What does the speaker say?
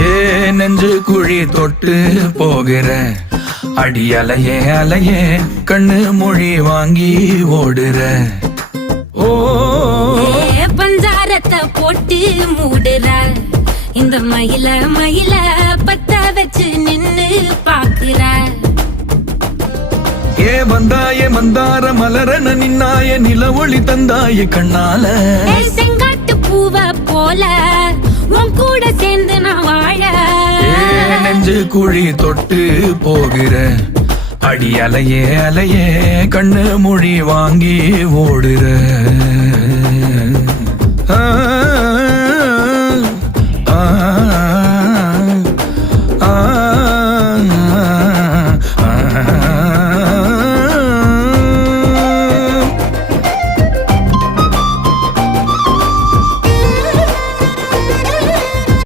ஏ நெஞ்சு குழி தொட்டு போகிற அடி அலையே அலையே கண்ணு மொழி வாங்கி ஓடுற. ஓ பஞ்சாரத்தை போட்டு மூடுற இந்த மயில மயில பத்த வச்சு நின்னு பாக்குற. ஏ வந்தாய மந்தார மலரன நின்னாய நில ஒளி தந்தாய கண்ணால. செங்காட்டு பூவ போல உன் கூட சேர்ந்து நான் வாழ. நெஞ்சு குழி தொட்டு போகிற அடி அலையே அலையே கண்ணு மொழி வாங்கி ஓடுற. ஆ ஆ